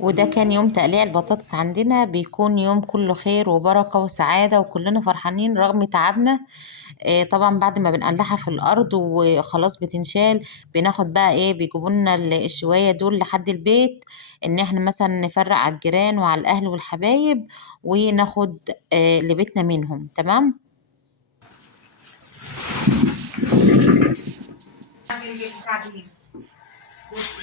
وده كان يوم تقليع البطاطس عندنا، بيكون يوم كله خير وبركة وسعادة وكلنا فرحانين رغم تعبنا. طبعا بعد ما بنقلعها في الأرض وخلاص بتنشال، بناخد بقى بيجيبوا لنا الشواية دول لحد البيت، إن احنا مثلا نفرق على الجيران وعلى الأهل والحبايب، وناخد لبيتنا منهم. تمام.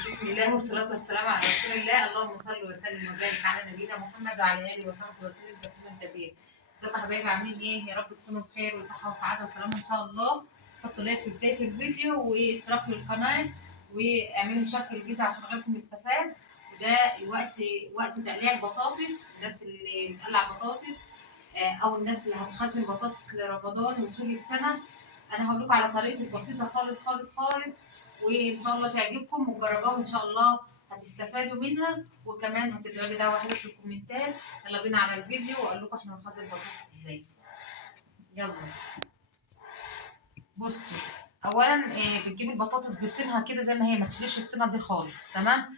بسم الله والصلاة والسلام على رسول الله. اللهم صل وسلم وبارك على نبينا محمد وعلى آله وصحبه وسلم تسليما كثيرا. ازيكم يا حبايبي، عاملين ايه؟ يا رب تكونوا بخير وصحة وسعادة وسلامة ان شاء الله. حطوا لايك في بداية الفيديو واشتراكوا للقناة واعملوا مشاركة للفيديو عشان غيركم يستفاد. وده وقت تقليع البطاطس، الناس اللي بتقلع بطاطس او الناس اللي هتخزن بطاطس لرمضان وطول السنة. انا هقول لكم على طريقتي البسيطة خالص خالص خالص، وان شاء الله تعجبكم وجربوها ان شاء الله هتستفادوا منها، وكمان هتدعوا لي دعوه حلوه في الكومنتات. يلا بينا على الفيديو واقول لكم احنا بنخزن البطاطس ازاي. يلا بصوا. اولا بتجيب البطاطس بطينها كده زي ما هي، ما تشيليش الطينه دي خالص. تمام.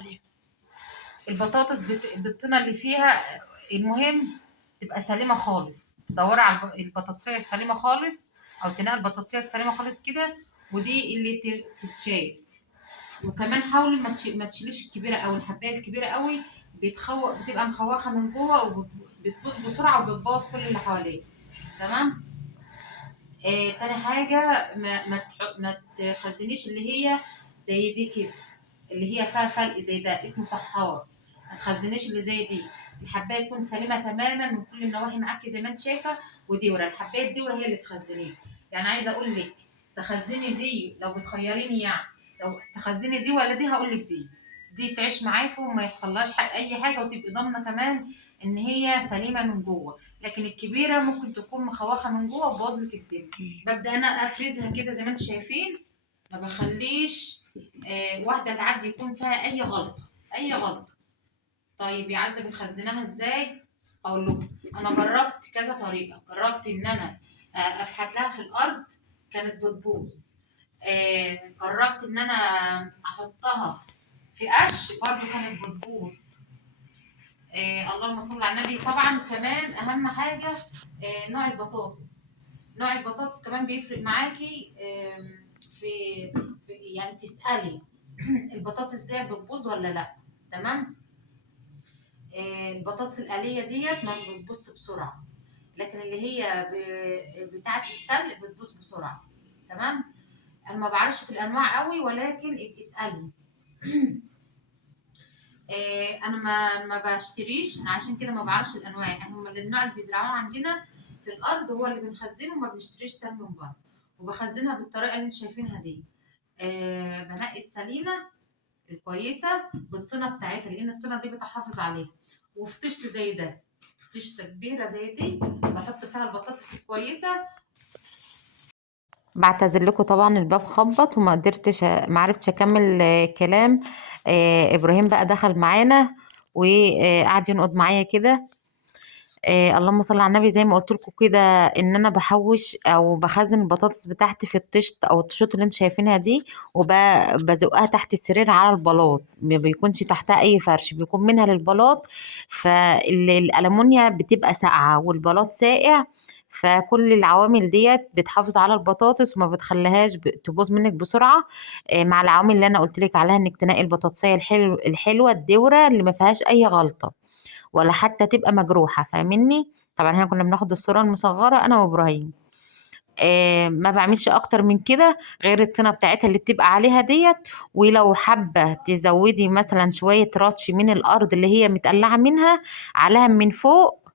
البطاطس بالطينه اللي فيها، المهم تبقى سليمه خالص. تدوري على البطاطسيه السليمه خالص، او تنقي البطاطسيه السليمه خالص كده، ودي اللي تتشال. وكمان حاولي ما تشيليش الكبيره او الحبايه الكبيره قوي، بتبقى مخوخه من جوه وبتبوظ بسرعه وبتبوظ كل اللي حواليه. تمام. تاني حاجه، ما تخزنيش اللي هي زي دي كده، اللي هي فيها فلق زي ده اسمه فحار. ما تخزنيش اللي زي دي. الحبايه تكون سليمه تماما من كل النواحي معاكي زي ما انت شايفه، وديوره الحبايه الديوره هي اللي تخزنيها. يعني عايزه اقول لك تخزني دي لو بتخيريني، يعني لو تخزني دي ولا دي هقول لك دي تعيش معاكم وما يحصلهاش اي حاجه، وتبقي ضامنه كمان ان هي سليمه من جوه. لكن الكبيره ممكن تكون مخوخه من جوه وبوظ لك الدنيا. ببدا انا افرزها كده زي ما انتم شايفين، ما بخليش واحده تعدي يكون فيها اي غلطه، اي غلطه. طيب يا عزه بتخزنها ازاي؟ اقول لكم. انا جربت كذا طريقه، جربت ان انا افحت لها في الارض، كانت بتبوظ. جربت ان انا احطها في قش، برضه كانت بتبوظ. اللهم صل على النبي. طبعا كمان اهم حاجه نوع البطاطس. نوع البطاطس كمان بيفرق معاكي. في يعني تسالي البطاطس دي بتبوظ ولا لا. تمام. البطاطس الآلية ديت ما بتبص بسرعة، لكن اللي هي بتاعة السلق بتبص بسرعة. تمام. انا ما بعرفش في الانواع قوي، ولكن ابقي اسالي. انا ما بشتريش، انا عشان كده ما بعرفش الانواع. يعني هم النوع اللي بيزرعوه عندنا في الارض هو اللي بنخزنه، ما بنشتريش تاني من بره. وبخزنها بالطريقه اللي انتم شايفينها دي. بنقي السليمه الكويسه بالطينه بتاعتها، لان الطينه دي بتحافظ عليها. وفي طشت زي ده، في طشت كبيره زي دي، بحط فيها البطاطس الكويسه. بعتذر لكم طبعا الباب خبط وما قدرتش ما عرفتش اكمل كلام. ابراهيم بقى دخل معانا وقعد ينقض معايا كده. اللهم صل على النبي. زي ما قلت لكم كده، ان انا بحوش او بخزن البطاطس بتاعتي في الطشت او الطشوط اللي انتم شايفينها دي، وبزقها تحت السرير على البلاط. ما بيكونش تحتها اي فرش، بيكون منها للبلاط. فالالمونيا بتبقى ساقعه والبلاط ساقع، فكل العوامل ديت بتحافظ على البطاطس وما بتخليهاش تبوظ منك بسرعه. مع العوامل اللي انا قلت لك عليها، انك تنقي البطاطسيه الحلوه الدوره اللي ما فيهاش اي غلطه ولا حتى تبقى مجروحة. فاهمني؟ طبعا احنا كنا بناخد الصورة المصغرة انا وابراهيم. ما بعملش اكتر من كده، غير الطينة بتاعتها اللي بتبقى عليها ديت. ولو حابة تزودي مثلا شوية راتش من الارض اللي هي متقلعة منها عليها من فوق،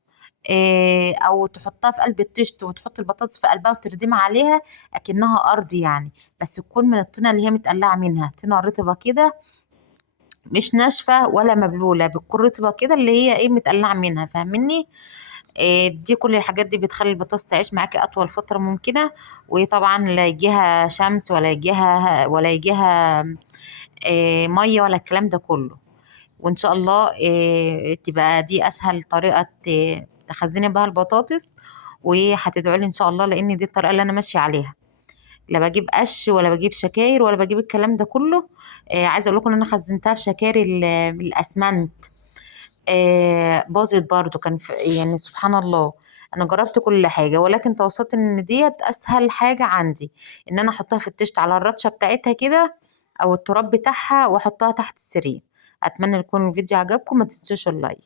او تحطها في قلب الطشت وتحط البطاطس في قلبها وتردمها عليها اكنها ارض يعني. بس تكون من الطينة اللي هي متقلعة منها، طينة رطبة كده، مش ناشفة ولا مبلولة، بتكون رطبة كده اللي هي متقلعة منها. فاهمني؟ دي كل الحاجات دي بتخلي البطاطس تعيش معاكي اطول فتره ممكنه. وطبعا لا يجيها شمس ولا يجيها ميه ولا الكلام ده كله. وان شاء الله تبقى دي اسهل طريقه تخزني بها البطاطس. وهتدعوا لي ان شاء الله، لان دي الطريقه اللي انا ماشيه عليها. لا بجيب قش ولا بجيب شكاير ولا بجيب الكلام ده كله. عايزه اقول لكم ان انا خزنتها في شكاير الاسمنت. باظت برضو. كان يعني سبحان الله، انا جربت كل حاجه، ولكن توصلت ان ديت اسهل حاجه عندي، ان انا احطها في التيشت على الرطشه بتاعتها كده او التراب بتاعها واحطها تحت السرير. اتمنى يكون الفيديو عجبكم، ما تنسوش اللايك.